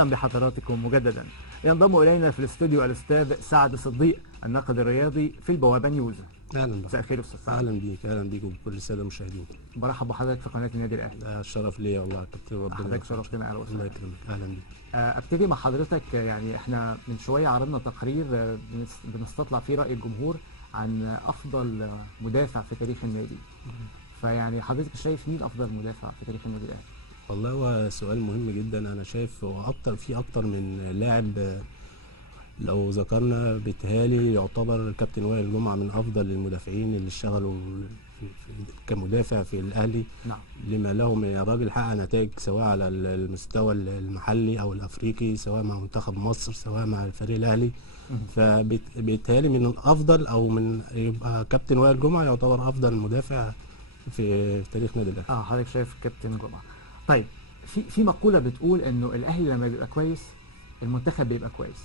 أهلا بحضراتكم مجددا. ينضم إلينا في الاستوديو الأستاذ سعد صديق الناقد الرياضي في البوابة نيوز. اهلا مساء الخير أستاذ سعد. اهلا بيك وبكل الساده المشاهدين. برحب بحضرتك في قناة النادي الأهلي. الشرف ليا والله يا كابتن، ربنا حضرتك شرفتنا. أهلا وسهلا. الله يكرمك. اهلا بيك. أبتدي مع حضرتك. يعني إحنا من شوية عرضنا تقرير بنستطلع فيه رأي الجمهور عن أفضل مدافع في تاريخ النادي. فيعني حضرتك شايف مين أفضل مدافع في تاريخ النادي الأهلي؟ والله هو سؤال مهم جدا. انا شايف هو اكتر من لاعب. لو ذكرنا بيتهيألي يعتبر كابتن وائل جمعة من افضل المدافعين اللي اشتغلوا كمدافع في الاهلي. نعم. لما له من راجل حقق نتائج سواء على المستوى المحلي او الافريقي، سواء مع منتخب مصر سواء مع الفريق الاهلي. فبيتهيألي من الافضل، او من يبقى كابتن وائل جمعة يعتبر افضل مدافع في تاريخ نادي الاهلي. حضرتك شايف كابتن جمعة. طيب في مقولة بتقول انه الاهلي لما بيبقى كويس المنتخب بيبقى كويس.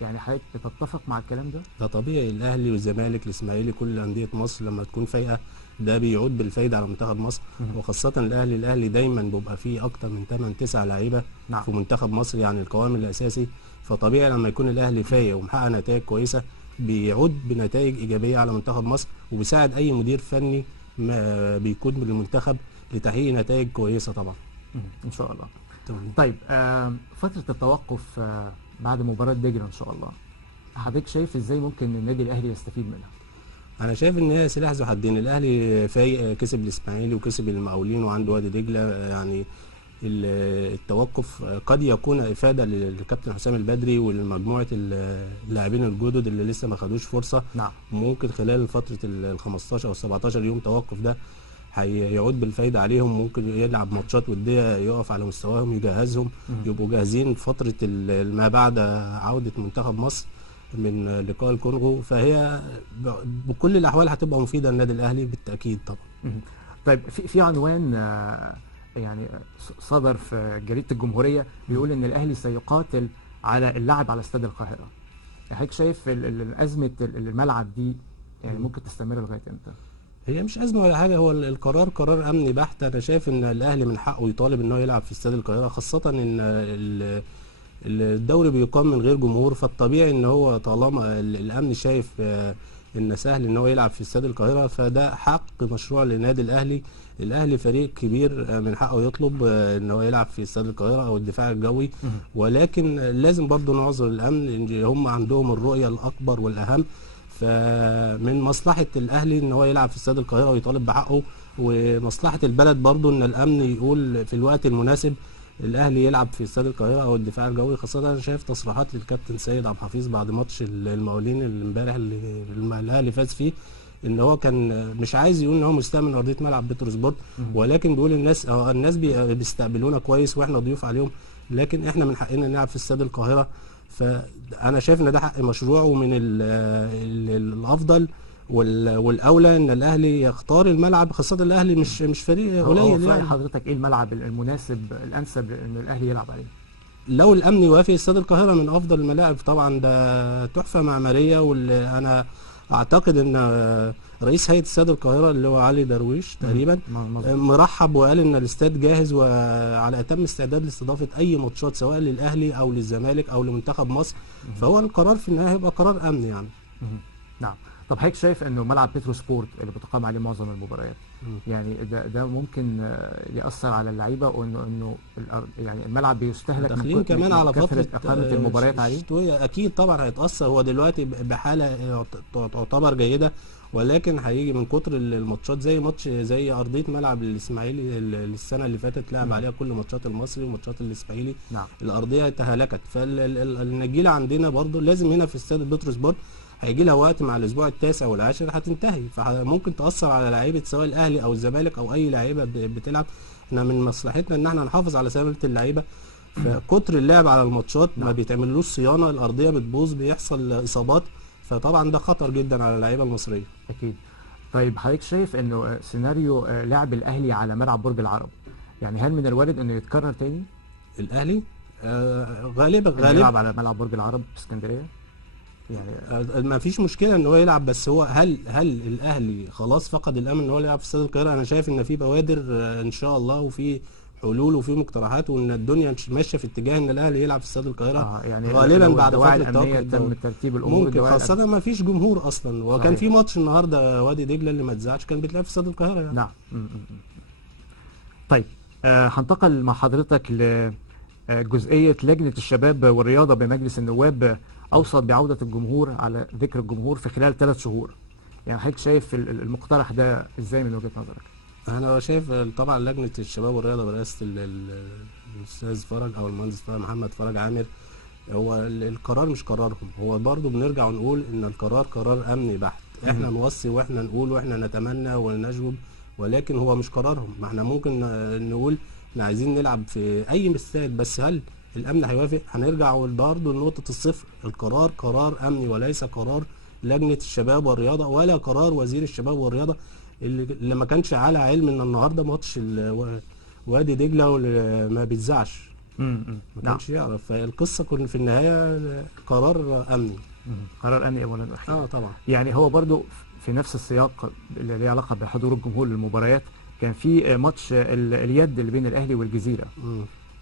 يعني حضرتك بتتفق مع الكلام ده؟ ده طبيعي. الاهلي والزمالك الاسماعيلي كل انديه مصر لما تكون فايقه ده بيعود بالفايده على منتخب مصر. وخاصه الاهلي دايما بيبقى فيه اكتر من 8 9 لعيبه. نعم. في منتخب مصر يعني القوام الاساسي. فطبيعي لما يكون الاهلي فايق ومحقق نتائج كويسه بيعود بنتائج ايجابيه على منتخب مصر، وبيساعد اي مدير فني ما بيكون بالمنتخب لتحقيق نتائج كويسه طبعا. ان شاء الله. تمام. طيب فترة التوقف بعد مباراة دجلة ان شاء الله، حضرتك شايف ازاي ممكن النادي الاهلي يستفيد منها؟ انا شايف ان هي سلاح ذو حدين. الاهلي فايق، كسب الاسماعيلي وكسب المقاولين وعنده وادي دجله. يعني التوقف قد يكون افاده للكابتن حسام البدري ولمجموعه اللاعبين الجدد اللي لسه ما خدوش فرصه. نعم. ممكن خلال فتره ال 15 او 17 يوم توقف ده هيعود بالفايده عليهم. ممكن يلعب ماتشات وديه يقف على مستواهم، يجهزهم يبقوا جاهزين فتره ما بعد عوده منتخب مصر من لقاء الكونغو. فهي بكل الاحوال هتبقى مفيده للنادي الاهلي بالتاكيد طبعا. طيب في عنوان يعني صدر في جريده الجمهوريه بيقول ان الاهلي سيقاتل على اللعب على استاد القاهره. حضرتك شايف ازمه الملعب دي يعني ممكن تستمر لغايه امتى؟ هي مش ازمه ولا حاجه، هو القرار قرار امني بحت. انا شايف ان الاهلي من حقه يطالب ان هو يلعب في استاد القاهره، خاصه ان الدوري بيقام من غير جمهور. فالطبيعي ان هو طالما الامن شايف ان سهل ان هو يلعب في استاد القاهره فده حق مشروع للنادي الاهلي. الاهلي فريق كبير من حقه يطلب ان هو يلعب في استاد القاهره او الدفاع الجوي. ولكن لازم برضه نعذر الامن ان هم عندهم الرؤيه الاكبر والاهم. فمن مصلحه الاهلي ان هو يلعب في استاد القاهره ويطالب بحقه، ومصلحه البلد برضه ان الامن يقول في الوقت المناسب الاهلي يلعب في استاد القاهره او الدفاع الجوي. خاصه انا شايف تصريحات للكابتن سيد عبد الحفيظ بعد ماتش المقاولين اللي امبارح اللي الاهلي فاز فيه، ان هو كان مش عايز يقول ان هو مستاء من ارضيه ملعب بتروسبورت، ولكن بيقول الناس بيستقبلونا كويس واحنا ضيوف عليهم، لكن احنا من حقنا نلعب في استاد القاهره. فانا شايف ان ده حق مشروع، ومن الافضل والاولى ان الاهلي يختار الملعب، خاصه الاهلي مش فريق قليل. يعني حضرتك ايه الملعب المناسب الانسب ان الاهلي يلعب عليه؟ لو الامن يوافق استاد القاهره من افضل الملاعب طبعا، ده تحفه معماريه. وانا اعتقد ان رئيس هيئه استاد القاهره اللي هو علي درويش تقريبا مرحب وقال ان الاستاد جاهز وعلى اتم استعداد لاستضافه اي ماتشات سواء للاهلي او للزمالك او لمنتخب مصر. فهو القرار في النهايه هيبقى قرار امني يعني. نعم. طب حضرتك شايف انه ملعب بترو سبورت اللي بتقام عليه معظم المباريات يعني ده ممكن ياثر على اللعيبه، وانه يعني الملعب بيستهلك داخلين كمان على فتره اقامه المباريات عليه؟ اكيد طبعا هيتاثر. هو دلوقتي بحاله تعتبر جيده، ولكن هيجي من كتر الماتشات زي ارضيه ملعب الاسماعيلي السنه اللي فاتت لعب عليها كل ماتشات المصري وماتشات الاسماعيلي. نعم. الارضيه تهالكت. فالنجيله عندنا برضو لازم هنا في استاد بتروسبورت هيجي لها وقت مع الاسبوع التاسع والعاشر هتنتهي، فممكن تاثر على لعيبه سواء الاهلي او الزمالك او اي لعيبه بتلعب. احنا من مصلحتنا ان احنا نحافظ على سلامه اللعيبه. فكتر اللعب على الماتشات ما بيتعملوش صيانه، الارضيه بتبوظ، بيحصل اصابات، فطبعا ده خطر جدا على اللعيبه المصريه. اكيد. طيب حضرتك شايف انه سيناريو لعب الاهلي على ملعب برج العرب يعني هل من الوارد انه يتكرر تاني؟ الاهلي غالبا يلعب على ملعب برج العرب في اسكندريه؟ يعني ما فيش مشكله ان هو يلعب، بس هو هل الاهلي خلاص فقد الامل ان هو يلعب في استاد القاهره؟ انا شايف ان في بوادر ان شاء الله وفي حلول وفي مقترحات، وان الدنيا ماشيه في اتجاه ان الاهلي يلعب في استاد القاهره يعني غالبا لو بعد الدواعي فتره الامنيه توقف تم الدوري. ترتيب الامور، ممكن خاصه ما فيش جمهور اصلا، وكان صحيح. في ماتش النهارده وادي دجله اللي ما اتذاعش كان بيتلعب في استاد القاهره يعني. نعم. طيب هنتقل مع حضرتك لجزئية لجنة الشباب والرياضة بمجلس النواب. أوصت بعودة الجمهور، على ذكر الجمهور، في خلال 3 شهور. يعني حضرتك شايف المقترح ده إزاي من وجهة نظرك؟ انا شايف طبعا لجنه الشباب والرياضه برئاسه الاستاذ فرج او المهندس محمد فرج عامر، هو القرار مش قرارهم، هو برضو بنرجع ونقول ان القرار قرار امني بحت. احنا نوصي واحنا نقول واحنا نتمنى ونجب، ولكن هو مش قرارهم. ما احنا ممكن نقول احنا عايزين نلعب في اي استاد، بس هل الامن هيوافق؟ هنرجع برضو لنقطه الصفر، القرار قرار امني وليس قرار لجنه الشباب والرياضه ولا قرار وزير الشباب والرياضه، اللي ما كانش على علم ان النهارده ماتش وادي دجله ما بيتذاعش، ما كانش يعرف. فالقصه كنا في النهايه قرار امني. قرار امني اولا واخيرا. طبعا. يعني هو برضو في نفس السياق اللي له علاقه بحضور الجمهور للمباريات، كان في ماتش اليد اللي بين الاهلي والجزيره.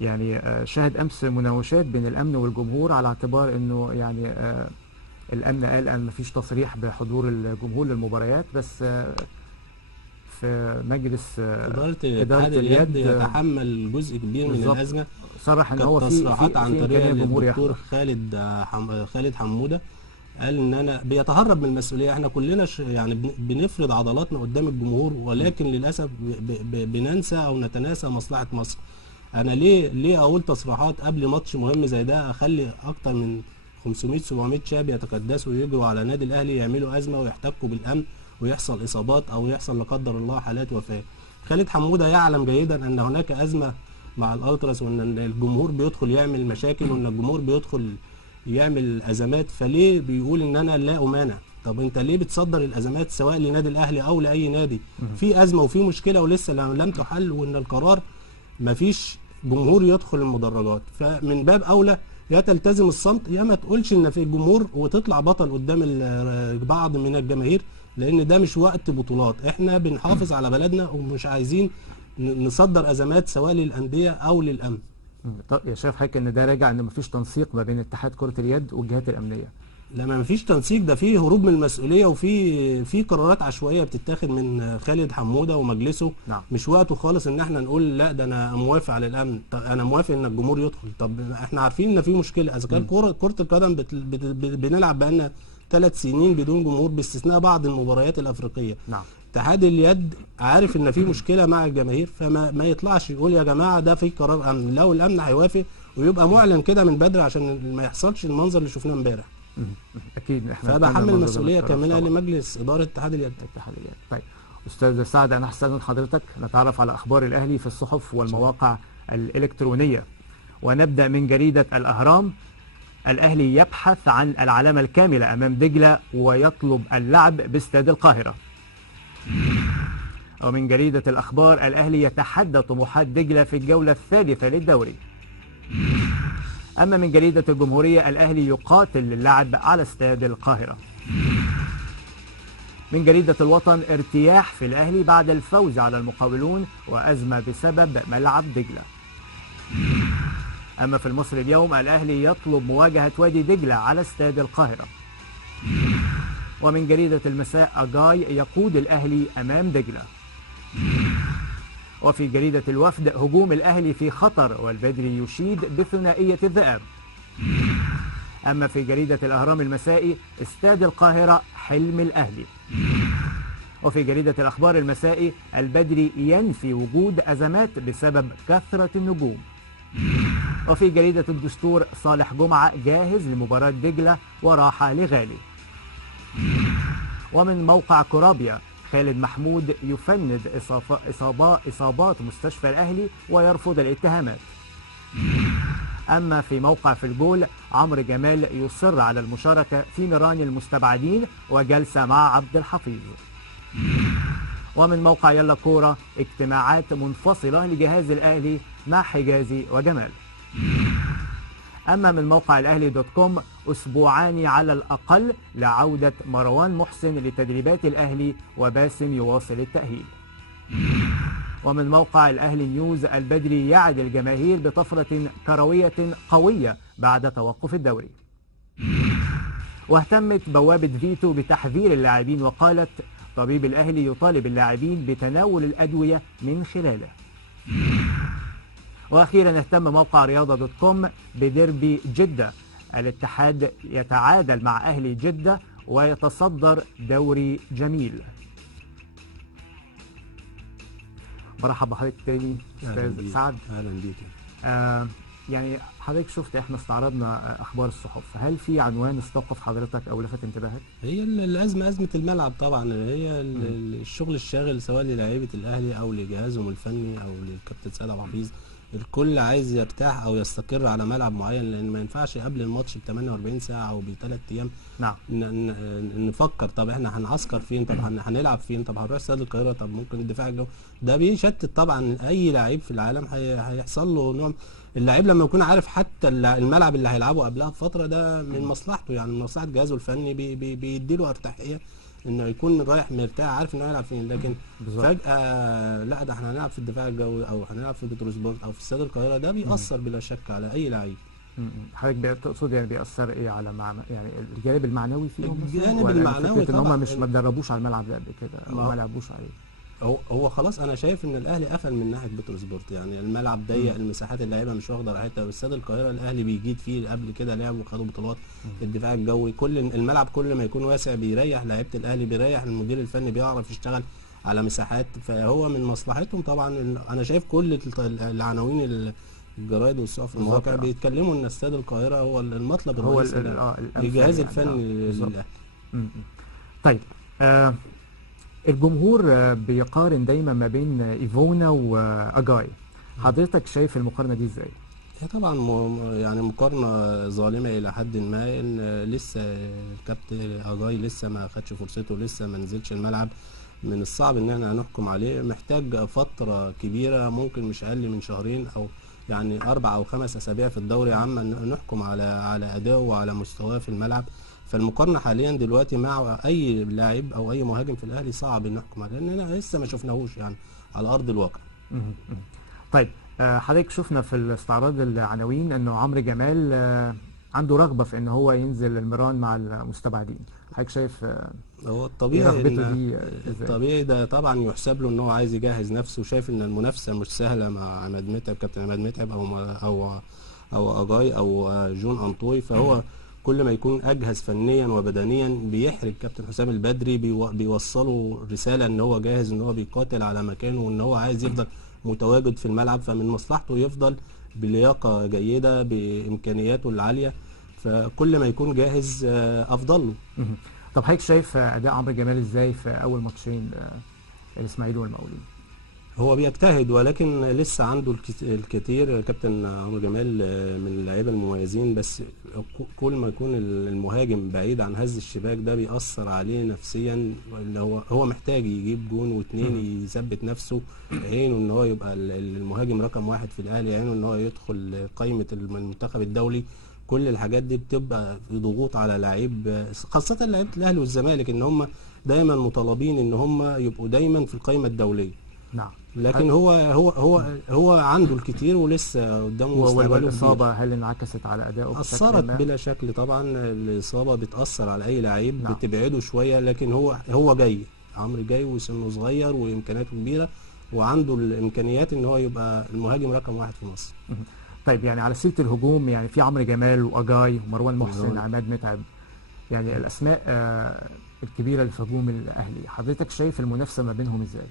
يعني شهد امس مناوشات بين الامن والجمهور، على اعتبار انه يعني الامن قال ان مفيش تصريح بحضور الجمهور للمباريات، بس في مجلس إدارة اليد يتحمل جزء كبير من الأزمة. صرح ان هو في تصريحات عن طريق الدكتور خالد حمودة، قال ان انا بيتهرب من المسؤوليه. احنا كلنا يعني بنفرض عضلاتنا قدام الجمهور، ولكن للاسف بننسى او نتناسى مصلحه مصر. انا ليه اقول تصريحات قبل ماتش مهم زي ده، اخلي اكتر من 500 700 شاب يتكدسوا ويجروا على نادي الاهلي يعملوا ازمه ويحتكوا بالامن ويحصل اصابات او يحصل لا قدر الله حالات وفاه. خالد حموده يعلم جيدا ان هناك ازمه مع الالتراس، وان الجمهور بيدخل يعمل مشاكل، وان الجمهور بيدخل يعمل ازمات. فليه بيقول ان انا لا امانع؟ طب انت ليه بتصدر الازمات سواء لنادي الاهلي او لاي نادي؟ في ازمه وفي مشكله ولسه لم تحل، وان القرار مفيش جمهور يدخل المدرجات. فمن باب اولى يا تلتزم الصمت يا ما تقولش ان في الجمهور وتطلع بطل قدام بعض من الجماهير، لان ده مش وقت بطولات. احنا بنحافظ على بلدنا ومش عايزين نصدر ازمات سواء للانديه او للامن. طب يا شايف حضرتك ان ده راجع ان مفيش تنسيق ما بين اتحاد كرة اليد والجهات الامنية؟ لما مفيش تنسيق ده فيه هروب من المسؤوليه، وفي قرارات عشوائيه بتتاخد من خالد حموده ومجلسه. نعم. مش وقته خالص ان احنا نقول لا ده انا موافق على الامن، طب انا موافق ان الجمهور يدخل. طب احنا عارفين ان في مشكله، اذا كان كره القدم بنلعب بقالنا 3 سنين بدون جمهور باستثناء بعض المباريات الافريقيه. نعم. اتحاد اليد عارف ان في مشكله مع الجماهير، فما يطلعش يقول يا جماعه ده في قرار امن. لو الامن هيوافق ويبقى معلن كده من بدري عشان ما يحصلش المنظر اللي شفناه امبارح. اكيد احنا فبحمل مسؤوليه كامله لمجلس اداره اتحاد اليد. طيب استاذ سعد، انا هستاذن حضرتك نتعرف على اخبار الاهلي في الصحف والمواقع الالكترونيه، ونبدا من جريده الاهرام. الاهلي يبحث عن العلامه الكامله امام دجله ويطلب اللعب باستاد القاهره. ومن جريده الاخبار، الاهلي يتحدى طموحات دجله في الجوله الثالثه للدوري. أما من جريدة الجمهورية، الأهلي يقاتل اللعب على استاد القاهرة. من جريدة الوطن، ارتياح في الأهلي بعد الفوز على المقاولون وأزمة بسبب ملعب دجلة. أما في المصري اليوم، الأهلي يطلب مواجهة وادي دجلة على استاد القاهرة. ومن جريدة المساء، أجاي يقود الأهلي أمام دجلة. وفي جريدة الوفد، هجوم الأهلي في خطر والبدري يشيد بثنائية الذئاب. أما في جريدة الأهرام المسائي، استاد القاهرة حلم الأهلي. وفي جريدة الأخبار المسائي، البدري ينفي وجود أزمات بسبب كثرة النجوم. وفي جريدة الدستور، صالح جمعة جاهز لمباراة دجلة وراحة لغالي. ومن موقع كورابيا، خالد محمود يفند إصابات مستشفى الأهلي ويرفض الاتهامات. أما في موقع في الجول، عمرو جمال يصر على المشاركة في نيران المستبعدين وجلسة مع عبد الحفيظ. ومن موقع يلا كورة، اجتماعات منفصلة لجهاز الأهلي مع حجازي وجمال. أما من موقع الأهلي دوت كوم، أسبوعان على الأقل لعودة مروان محسن لتدريبات الأهلي وباسم يواصل التأهيل. ومن موقع الأهلي نيوز: البدري يعد الجماهير بطفرة كروية قوية بعد توقف الدوري. واهتمت بوابة فيتو بتحذير اللاعبين وقالت: طبيب الأهلي يطالب اللاعبين بتناول الأدوية من خلاله. وأخيرا اهتم موقع رياضة.com بديربي جدة، الاتحاد يتعادل مع أهلي جدة ويتصدر دوري جميل. مرحبا بحضرتك تاني أستاذ سعد. أهلا بيك. يعني حضرتك شفت احنا استعرضنا اخبار الصحف، هل في عنوان استوقف حضرتك او لفت انتباهك؟ هي الازمه ازمه الملعب طبعا، هي الشغل الشاغل سواء للاعيبه الاهلي او لجهازهم الفني او للكابتن سيد عبد الحفيظ. الكل عايز يرتاح او يستقر على ملعب معين، لان ما ينفعش قبل الماتش ب 48 ساعه او ب3 ايام نعم نفكر طب احنا هنعسكر فين، طب هنلعب فين، طب هنروح استاد القاهره، طب ممكن الدفاع الجوي. ده بيشتت طبعا اي لعيب في العالم، هيحصل له نوع. اللاعب لما يكون عارف حتى الملعب اللي هيلعبه قبلها بفتره، ده من مصلحته، يعني من مصلحه جهازه الفني، بيديله ارتاحيه انه يكون رايح مرتاح عارف انه هيلعب فين. لكن فجاه لا، ده احنا هنلعب في الدفاع الجوي او هنلعب في بتروسبورت او في استاد القاهره، ده بيأثر بلا شك على اي لعيب. حضرتك تقصد يعني بيأثر ايه على يعني الجانب المعنوي فيهم؟ الجانب المعنوي ان هم مش ما اتدربوش على الملعب ده قبل كده او ما لعبوش عليه. هو خلاص انا شايف ان الاهلي قفل من ناحيه بتروسبورت، يعني الملعب ضيق، المساحات اللعيبه مش واخده راحتها. استاد القاهره الاهلي بيجيد فيه قبل كده، لعب وخدوا بطولات. الدفاع الجوي كل الملعب كل ما يكون واسع بيريح لعيبه الاهلي، بيريح المدير الفني، بيعرف يشتغل على مساحات، فهو من مصلحتهم طبعا. انا شايف كل العناوين الجرايد والصحف المواقع بيتكلموا ان استاد القاهره هو المطلب الرئيسي للجهاز الفني للاهلي. طيب الجمهور بيقارن دايما ما بين ايفونا واجاي، حضرتك شايف المقارنه دي ازاي؟ هي طبعا يعني مقارنه ظالمه الى حد ما، ان لسه الكابتن اجاي لسه ما خدش فرصته، لسه ما نزلش الملعب. من الصعب ان احنا نحكم عليه، محتاج فتره كبيره، ممكن مش اقل من شهرين او يعني 4 أو 5 أسابيع في الدوري عما نحكم على ادائه وعلى مستواه في الملعب. فالمقارنه حاليا دلوقتي مع اي لاعب او اي مهاجم في الاهلي صعب ان نحكم عليه، لاننا لسه ما شفناهوش يعني على ارض الواقع. طيب حضرتك شفنا في الاستعراض العناوين انه عمرو جمال عنده رغبه في ان هو ينزل المران مع المستبعدين، حضرتك شايف هو الطبيعي رغبته دي الطبيعي ده طبعا يحسب له ان هو عايز يجهز نفسه، وشايف ان المنافسه مش سهله مع عماد متعب، كابتن عماد متعب او اجاي او جون انطوي. فهو كل ما يكون اجهز فنيا وبدنيا بيحرج كابتن حسام البدري، بيوصله رساله ان هو جاهز، ان هو بيقاتل على مكانه، وان هو عايز يفضل متواجد في الملعب. فمن مصلحته يفضل بلياقه جيده بامكانياته العاليه، فكل ما يكون جاهز افضل له. طب حضرتك شايف اداء عمرو جمال ازاي في اول ماتشين الاسماعيلي والمقاولين؟ هو بيجتهد ولكن لسه عنده الكثير. كابتن عمرو جمال من اللعيبه المميزين، بس كل ما يكون المهاجم بعيد عن هز الشباك ده بيأثر عليه نفسيا. هو محتاج يجيب جون واثنين يثبت نفسه، عينه ان هو يبقى المهاجم رقم 1 في الاهلي، عينه ان هو يدخل قائمه المنتخب الدولي. كل الحاجات دي بتبقى ضغوط على لعيب، خاصه لعيبه الاهلي والزمالك، ان هم دايما مطالبين ان هم يبقوا دايما في القائمه الدوليه. نعم. لكن هو عنده الكتير ولسه قدامه مستقبله. والاصابه هل انعكست على ادائه؟ اثرت بلا شكل طبعا، الاصابه بتاثر على اي لعيب. نعم. بتبعده شويه، لكن هو جاي، عمرو جاي وسنه صغير وامكانياته كبيره، وعنده الامكانيات ان هو يبقى المهاجم رقم 1 في مصر. طيب يعني على سيره الهجوم، يعني في عمرو جمال واجاي ومروان محسن عماد متعب، يعني الاسماء الكبيره اللي في هجوم الاهلي، حضرتك شايف المنافسه ما بينهم ازاي؟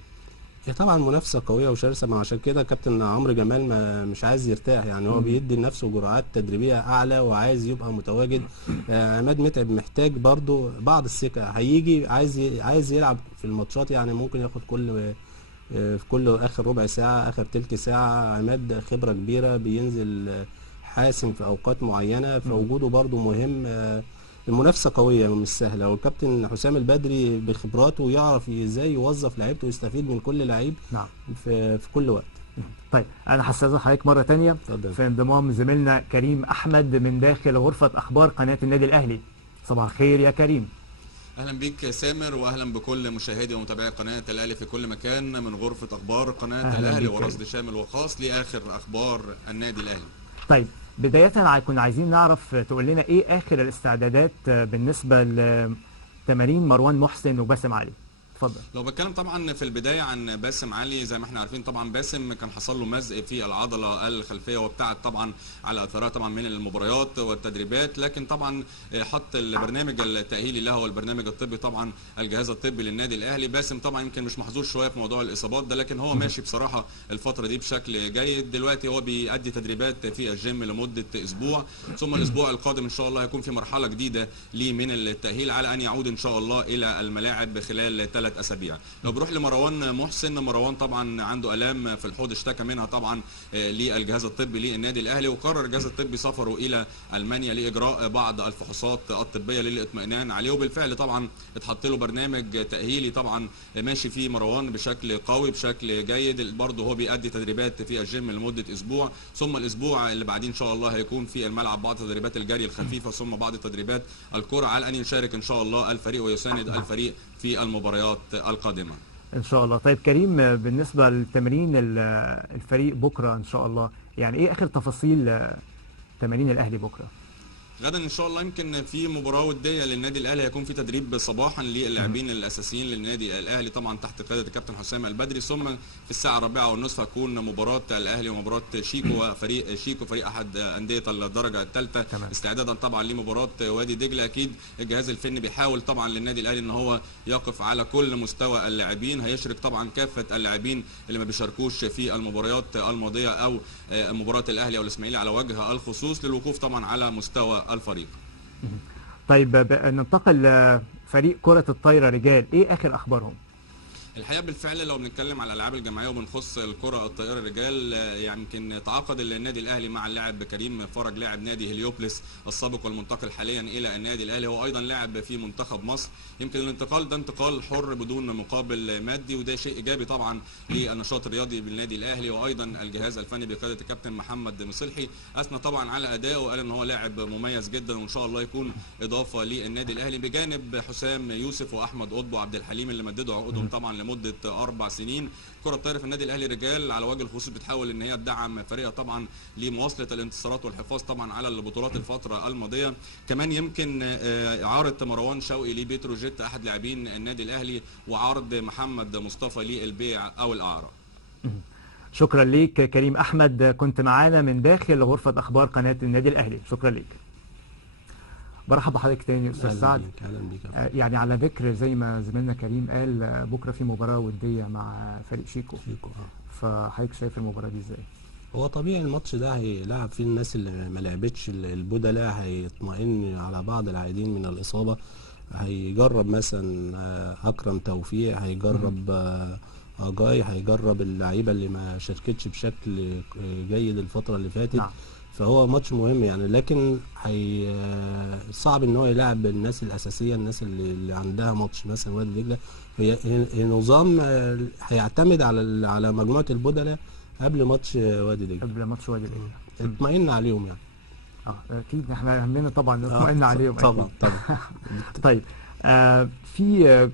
هي طبعا منافسه قويه وشرسه، ما عشان كده كابتن عمرو جمال مش عايز يرتاح، يعني هو بيدي لنفسه جرعات تدريبيه اعلى وعايز يبقى متواجد. عماد متعب محتاج برضو بعض الثقه، هيجي عايز يلعب في الماتشات، يعني ممكن ياخد في كل اخر ربع ساعه اخر تلت ساعه. عماد خبره كبيره، بينزل حاسم في اوقات معينه، فوجوده برضو مهم. المنافسه قويه مش سهله، والكابتن حسام البدري بخبراته يعرف ازاي يوظف لعيبته ويستفيد من كل لعيب. نعم. في كل وقت. طيب انا هستاذن حضرتك مره ثانيه في انضمام زميلنا كريم احمد من داخل غرفه اخبار قناه النادي الاهلي. صباح الخير يا كريم. اهلا بيك سامر، واهلا بكل مشاهدي ومتابعي قناه الاهلي في كل مكان من غرفه اخبار قناه أهلاً الاهلي بيك. ورصد شامل وخاص لاخر اخبار النادي الاهلي. طيب بداية كنا عايزين نعرف تقول لنا ايه اخر الاستعدادات بالنسبة لتمارين مروان محسن وباسم علي. اتفضل. لو بتكلم طبعا في البدايه عن باسم علي، زي ما احنا عارفين طبعا باسم كان حصل له مزق في العضله الخلفيه وابتعد طبعا على اثرها طبعا من المباريات والتدريبات، لكن طبعا حط البرنامج التاهيلي له والبرنامج الطبي طبعا الجهاز الطبي للنادي الاهلي. باسم طبعا يمكن مش محظوظ شويه في موضوع الاصابات ده، لكن هو ماشي بصراحه الفتره دي بشكل جيد. دلوقتي هو بيأدي تدريبات في الجيم لمده اسبوع، ثم الاسبوع القادم ان شاء الله هيكون في مرحله جديده ليه من التاهيل على ان يعود ان شاء الله الى الملاعب خلال 3 اسابيع. لو بروح لمروان محسن، مروان طبعا عنده الام في الحوض اشتكى منها طبعا للجهاز الطبي للنادي الاهلي، وقرر الجهاز الطبي سفره الى المانيا لاجراء بعض الفحوصات الطبيه للاطمئنان عليه، وبالفعل طبعا اتحط له برنامج تاهيلي طبعا ماشي فيه مروان بشكل قوي بشكل جيد. برضه هو بيأدي تدريبات في الجيم لمده اسبوع، ثم الاسبوع اللي بعديه ان شاء الله هيكون في الملعب بعض تدريبات الجري الخفيفه، ثم بعض تدريبات الكره على ان يشارك ان شاء الله الفريق ويساند الفريق في المباريات القادمه ان شاء الله. طيب كريم، بالنسبة لتمرين الفريق بكرة ان شاء الله، يعني ايه اخر تفاصيل تمارين الاهلي بكرة؟ غدا ان شاء الله يمكن في مباراه وديه للنادي الاهلي، هيكون في تدريب صباحا للاعبين الاساسيين للنادي الاهلي طبعا تحت قياده الكابتن حسام البدري، ثم في الساعه 4:30 هتكون مباراه الاهلي ومباراه شيكو وفريق شيكو فريق احد انديه الدرجه الثالثه استعدادا طبعا لمباراه وادي دجله. اكيد الجهاز الفني بيحاول طبعا للنادي الاهلي ان هو يقف على كل مستوى اللاعبين، هيشرك طبعا كافه اللاعبين اللي ما بيشاركوش في المباريات الماضيه او مباراه الاهلي او الاسماعيلي على وجه الخصوص للوقوف طبعا على مستوى الفريق. طيب ننتقل لفريق كرة الطايرة رجال، ايه اخر اخبارهم؟ الحقيقه بالفعل لو بنتكلم على الالعاب الجماعيه وبنخص الكره الطائره الرجال، يمكن تعاقد النادي الاهلي مع اللاعب كريم فرج لاعب نادي هليوبلس السابق والمنتقل حاليا الى النادي الاهلي، هو ايضا لاعب في منتخب مصر. يمكن الانتقال ده انتقال حر بدون مقابل مادي، وده شيء ايجابي طبعا للنشاط الرياضي بالنادي الاهلي، وايضا الجهاز الفني بقياده الكابتن محمد مصلحي اثنى طبعا على ادائه وقال ان هو لاعب مميز جدا وان شاء الله يكون اضافه للنادي الاهلي، بجانب حسام يوسف واحمد قطب وعبد الحليم اللي مددوا عقودهم طبعا لمده 4 سنين. كرة الطايرة في النادي الاهلي رجال على وجه الخصوص بتحاول ان هي تدعم فريقها طبعا لمواصله الانتصارات والحفاظ طبعا على البطولات الفتره الماضيه. كمان يمكن اعاره مروان شوقي لبتروجيت احد لاعبين النادي الاهلي، وعرض محمد مصطفى للبيع او الاعاره. شكرا ليك كريم احمد، كنت معانا من داخل غرفة اخبار قناة النادي الاهلي. شكرا ليك. برحب بحضرتك تاني استاذ سعد. اهلا بيك. يعني على ذكر زي ما زميلنا كريم قال، بكره في مباراه وديه مع فريق شيكو. فحضرتك شايف المباراه دي ازاي؟ هو طبيعي الماتش ده هيلعب فيه الناس اللي ما لعبتش، البدلاء هيطمئن على بعض العائدين من الاصابه، هيجرب مثلا اكرم توفيق، هيجرب اجاي، هيجرب اللعيبه اللي ما شاركتش بشكل جيد الفتره اللي فاتت. نعم. فهو ماتش مهم يعني، لكن صعب ان هو يلعب الناس الاساسيه، الناس اللي عندها ماتش مثلا وادي دجله. هي نظام هيعتمد على مجموعه البدلاء قبل ماتش وادي دجله. قبل ماتش وادي دجله اطمئن عليهم يعني. اكيد احنا همنا طبعا نطمئن عليهم. طبعا طيب في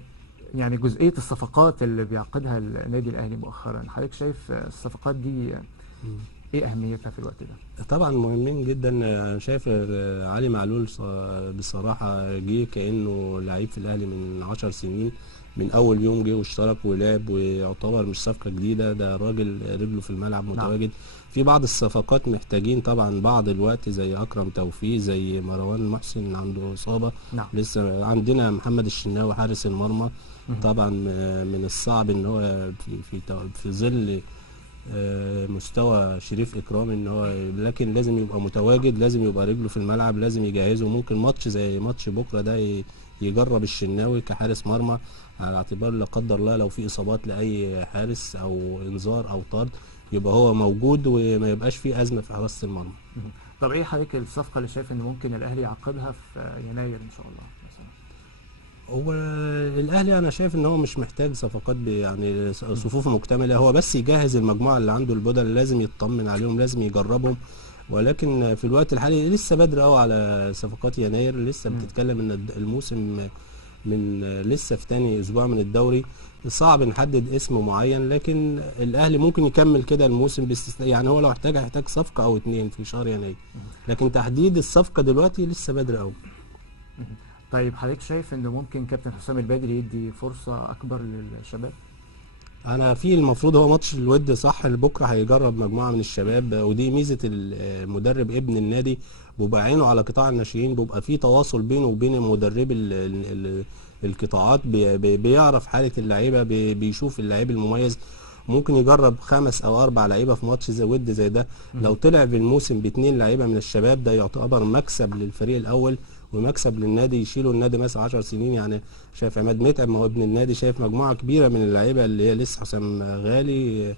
يعني جزئيه الصفقات اللي بيعقدها النادي الاهلي مؤخرا، حضرتك شايف الصفقات دي ايه اهميتها في الوقت ده؟ طبعا مهمين جدا. انا شايف علي معلول بصراحه جه كانه لعيب في الاهلي من 10 سنين، من اول يوم جه واشترك ولعب، ويعتبر مش صفقه جديده، ده راجل رجله في الملعب متواجد. نعم. في بعض الصفقات محتاجين طبعا بعض الوقت، زي اكرم توفيق، زي مروان محسن عنده اصابه. نعم. لسه عندنا محمد الشناوي حارس المرمى. طبعا من الصعب ان هو في ظل مستوى شريف اكرام ان هو، لكن لازم يبقى متواجد، لازم يبقى رجله في الملعب، لازم يجهزه. ممكن ماتش زي ماتش بكره ده يجرب الشناوي كحارس مرمى، على اعتبار لا قدر الله لو في اصابات لاي حارس او انذار او طرد، يبقى هو موجود وما يبقاش في ازمه في حراسه المرمى. طب ايه حضرتك الصفقه اللي شايف ان ممكن الاهلي يعقدها في يناير ان شاء الله مثلا؟ هو الاهلي انا شايف ان هو مش محتاج صفقات يعني صفوف مكتمله، هو بس يجهز المجموعه اللي عنده البدل، لازم يطمن عليهم، لازم يجربهم. ولكن في الوقت الحالي لسه بدري قوي على صفقات يناير، لسه بتتكلم ان الموسم لسه في تاني اسبوع من الدوري، صعب نحدد اسم معين، لكن الاهلي ممكن يكمل كده الموسم باستثناء، يعني هو لو هيحتاج صفقه او اتنين في شهر يناير، لكن تحديد الصفقه دلوقتي لسه بدري قوي. طيب حضرتك شايف انه ممكن كابتن حسام البدري يدي فرصه اكبر للشباب؟ انا في المفروض هو ماتش الود صح بكره هيجرب مجموعه من الشباب، ودي ميزه المدرب ابن النادي، بيبقى عينه على قطاع الناشئين، بيبقى في تواصل بينه وبين مدرب القطاعات، بيعرف حاله اللعيبه، بيشوف اللعيب المميز، ممكن يجرب 5 أو 4 لعيبه في ماتش زي ود زي ده. لو طلع في الموسم ب2 لعيبه من الشباب، ده يعتبر مكسب للفريق الاول ومكسب للنادي، يشيلوا النادي مثلا 10 سنين. يعني شايف عماد متعب ما هو ابن النادي، شايف مجموعه كبيره من اللعيبه اللي هي لسه حسام غالي،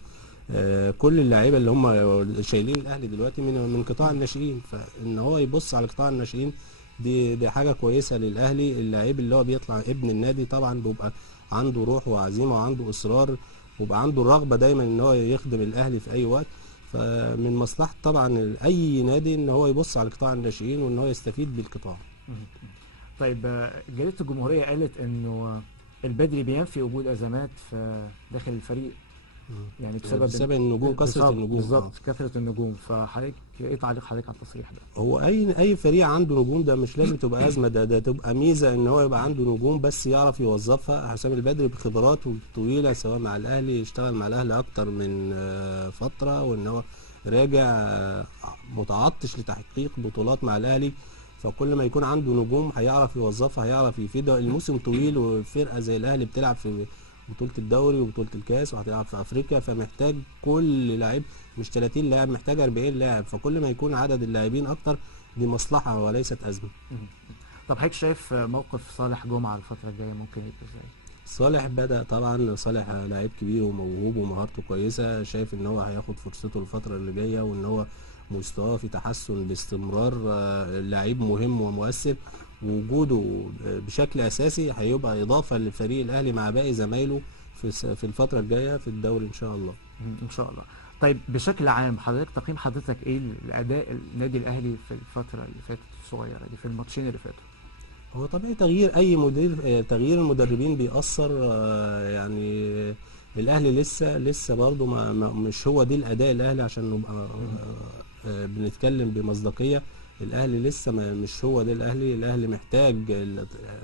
كل اللعيبه اللي هم شايلين الاهلي دلوقتي من قطاع الناشئين، فان هو يبص على قطاع الناشئين دي حاجه كويسه للاهلي. اللعيب اللي هو بيطلع ابن النادي طبعا بيبقى عنده روح وعزيمه وعنده اصرار، ويبقى عنده الرغبه دايما ان هو يخدم الاهلي في اي وقت. فمن مصلحه طبعا اي نادي ان هو يبص على قطاع الناشئين وان هو يستفيد بالقطاع. طيب جريدة الجمهورية قالت انه البدري بينفي وجود ازمات في داخل الفريق، يعني بسبب النجوم، كثره النجوم. بالظبط كثرة النجوم. فحضرتك ايه تعليق حضرتك على التصريح ده؟ هو اي فريق عنده نجوم ده مش لازم تبقى ازمه، ده تبقى ميزه ان هو يبقى عنده نجوم بس يعرف يوظفها. حسام البدري بخبراته الطويله سواء مع الاهلي، اشتغل مع الاهلي اكتر من فتره، وان هو راجع متعطش لتحقيق بطولات مع الاهلي، فكل ما يكون عنده نجوم هيعرف يوظفها، هيعرف يفيدها. الموسم طويل وفرقه زي الاهلي بتلعب في بطولة الدوري وبطولة الكاس وهتلعب في افريقيا، فمحتاج كل لاعب مش 30 لاعب، محتاج 40 لاعب، فكل ما يكون عدد اللاعبين اكتر دي مصلحة وليست ازمة. طب حضرتك شايف موقف صالح جمعة الفترة الجاية ممكن يبقى ازاي؟ صالح بدأ طبعا، صالح لاعب كبير وموهوب ومهارته كويسة، شايف ان هو هياخد فرصته الفترة اللي جاية، وان هو مستواه في تحسن باستمرار، لاعب مهم ومؤثر، ووجوده بشكل اساسي هيبقى اضافه للفريق الاهلي مع باقي زمايله في الفتره الجايه في الدوري ان شاء الله. ان شاء الله. طيب بشكل عام تقييم حضرتك ايه لاداء النادي الاهلي في الفتره اللي فاتت الصغيره دي، في الماتشين اللي فاتوا؟ هو طبيعي تغيير اي مدير، تغيير المدربين بيأثر، يعني الاهلي لسه برضه مش هو دي الاداء الاهلي عشان نبقى بنتكلم بمصداقيه. الاهلي لسه مش هو ده الاهلي محتاج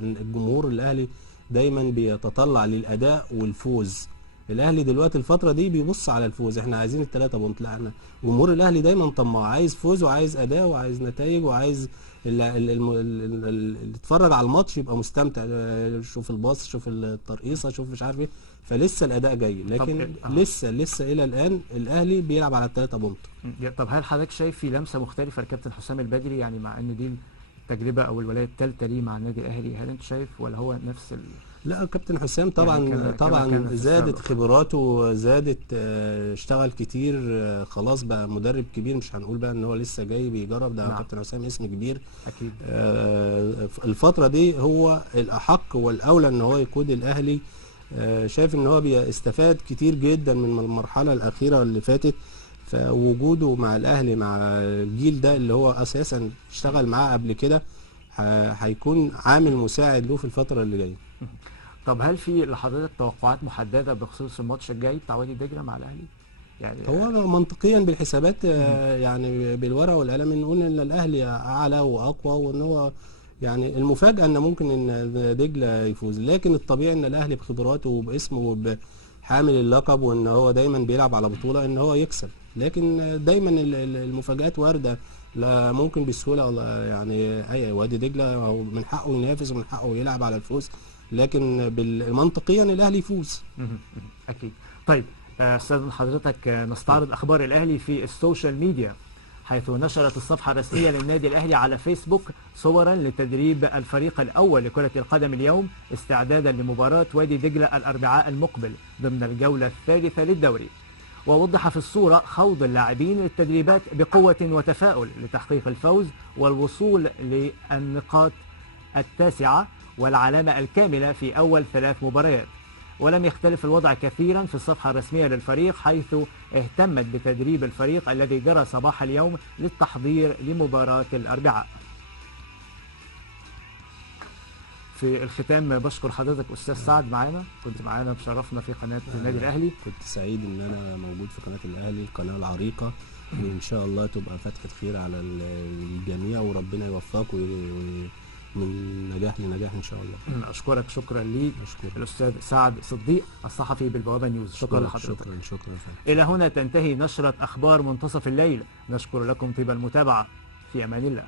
الجمهور الاهلي دايما بيتطلع للاداء والفوز. الاهلي دلوقتي الفتره دي بيبص على الفوز، احنا عايزين ال3 بونت، لا احنا جمهور الاهلي دايما طماع، عايز فوز وعايز اداء وعايز نتائج وعايز اللي يتفرج على الماتش يبقى مستمتع، شوف الباص، شوف الترقيصه، شوف مش عارف ايه. فلسه الاداء جاي، لكن لسه الى الان الاهلي بيلعب على ال3 بونت. طب هل حضرتك شايف في لمسه مختلفه لكابتن حسام البدري، يعني مع ان دي التجربه او الولايه الثالثه ليه مع النادي الاهلي، هل انت شايف ولا هو نفس لا كابتن حسام طبعا يعني طبعا زادت خبراته، زادت، اشتغل كتير، خلاص بقى مدرب كبير، مش هنقول بقى ان هو لسه جاي بيجرب، ده كابتن حسام اسم كبير اكيد. الفتره دي هو الاحق والاولى ان هو يقود الاهلي. شايف ان هو بيستفاد كتير جدا من المرحله الاخيره اللي فاتت، فوجوده مع الاهلي مع الجيل ده اللي هو اساسا اشتغل معاه قبل كده هيكون عامل مساعد له في الفتره اللي جايه. طب هل في لحضرتك توقعات محدده بخصوص الماتش الجاي بتاع وادي دجله مع الاهلي؟ يعني هو منطقيا بالحسابات يعني بالورقه والقلم نقول ان الاهلي اعلى واقوى، وان هو يعني المفاجاه ان ممكن ان دجله يفوز، لكن الطبيعي ان الاهلي بخبراته وباسمه وبحامل اللقب وان هو دايما بيلعب على بطوله ان هو يكسب، لكن دايما المفاجات وارده، لا ممكن بسهوله يعني اي وادي دجله من حقه ينافس ومن حقه يلعب على الفوز، لكن منطقيا الاهلي يفوز. اكيد. طيب استاذن حضرتك نستعرض اخبار الاهلي في السوشيال ميديا، حيث نشرت الصفحه الرسميه للنادي الاهلي على فيسبوك صورا لتدريب الفريق الاول لكره القدم اليوم استعدادا لمباراه وادي دجله الاربعاء المقبل ضمن الجوله الثالثه للدوري. ووضح في الصورة خوض اللاعبين للتدريبات بقوة وتفاؤل لتحقيق الفوز والوصول للنقاط 9 والعلامة الكاملة في أول 3 مباريات. ولم يختلف الوضع كثيرا في الصفحة الرسمية للفريق، حيث اهتمت بتدريب الفريق الذي جرى صباح اليوم للتحضير لمباراة الأربعاء. في الختام بشكر حضرتك استاذ سعد معانا، كنت معانا بشرفنا في قناه النادي الاهلي. كنت سعيد ان انا موجود في قناه الاهلي، القناه العريقه، وان شاء الله تبقى فتحه خير على الجميع، وربنا يوفقك من نجاح لنجاح ان شاء الله. اشكرك، شكرا ليك أشكرك. الاستاذ سعد صديق الصحفي بالبوابه نيوز. شكرا لحضرتك. شكرا. الى هنا تنتهي نشره اخبار منتصف الليل، نشكر لكم طيب المتابعه، في امان الله.